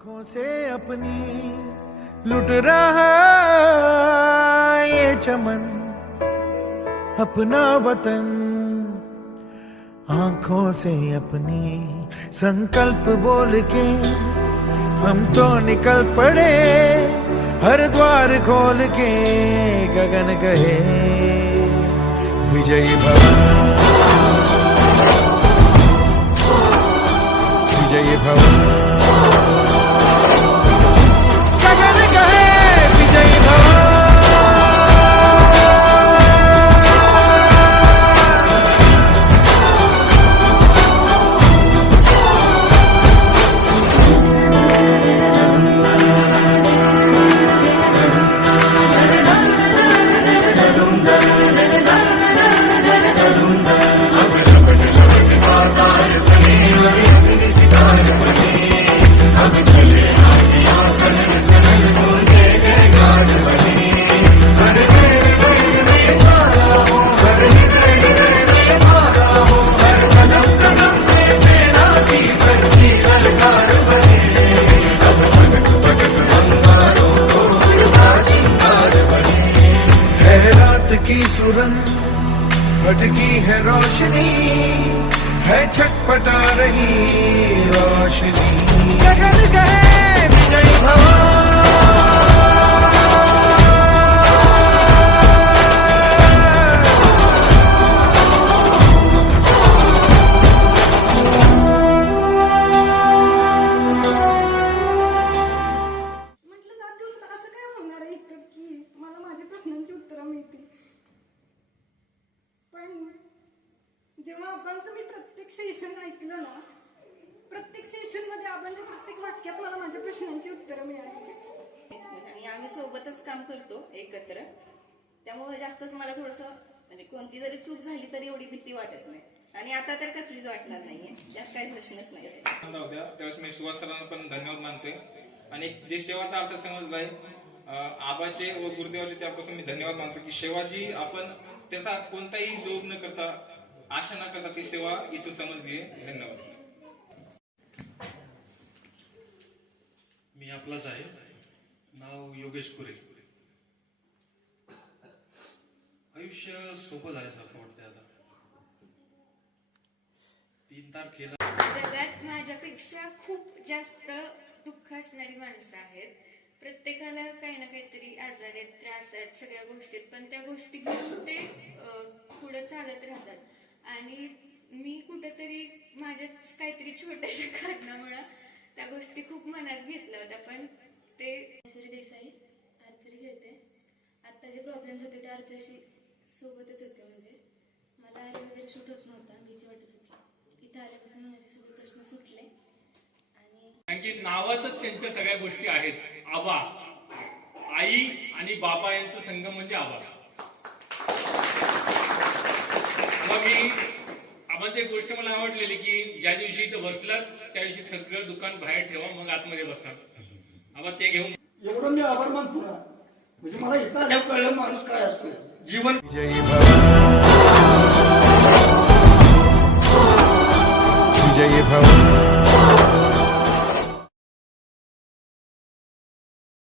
आंखों से अपनी लुट रहा ये चमन अपना वतन, आंखों से अपनी संकल्प बोल के हम तो निकल पड़े, हर द्वार खोल के गगन गए विजयी भव, विजयी भव, गगन गए विजयी भव। की सुरंग भटकी है रोशनी, है छटपटा रही रोशनी, गगन गए विजयी भव। जेव्हा आबांचं मी प्रत्येक सेशन ऐकलं ना, प्रत्येक सेशन मध्ये आबांच्या प्रत्येक वाक्यात मला माझ्या प्रश्नांची उत्तरं मिळाली आणि आम्ही सोबतच काम करतो एकत्र, त्यामुळे जास्तच मला थोडस म्हणजे कोणती जरी चूक झाली तरी एवढी भीती वाटत नाही आणि आता तर कसलीच वाटणार नाहीये, त्यात काही प्रश्नच नाही. त्यावेळेस मी सुभाष सरांना पण धन्यवाद मानतोय आणि जे सेवाचा अर्थ समजलाय आबाचे व गुरुदेवाचे त्यापासून मी धन्यवाद मानतो की सेवाजी आपण त्याचा कोणताही लोभ न करता आशा न करता ती सेवा इथून समजली आहे. धन्यवाद. मी आपलाच आहे, नाव योगेश कुरे. आयुष्य सोपं झाल्यासारखं वाटतंय आता. 3 तारखेला जगात माझ्यापेक्षा खूप जास्त दुःख असणारी माणसं आहेत. प्रत्येकाला काही ना काहीतरी आजार आहेत, त्रास आहेत, सगळ्या गोष्टीत, पण त्या गोष्टी घेऊन ते पुढे चालत राहतात. आणि मी कुठेतरी माझ्या काहीतरी छोट्याशा कारणामुळे त्या गोष्टी खूप मनात घेतल्या होत्या, पण ते देसाई आर्चरी खेळते. आता जे प्रॉब्लेम्स होते ते आर्चरीशी सोबतच होते. म्हणजे मला आर्चरी वगैरे शूट होत नव्हता, भीती वाटत होती. इथे आल्यापासून माझे सगळे प्रश्न सुटले. आणि कारण की नावातच त्यांच्या सगळ्या गोष्टी आहेत. आबा, आई आणि बाबा यांचा संगम म्हणजे आबा. मग मी आबाची एक गोष्ट मला आवडलेली की ज्या दिवशी इथं बसलात त्या दिवशी सगळं दुकान बाहेर ठेवा, मग आतमध्ये बसा. आबा ते घेऊन एवढं मी आभार मानतो ना, म्हणजे मला इथं आल्यावर कळलं माणूस काय असतो. जीवन विजयी भव, विजयी भव.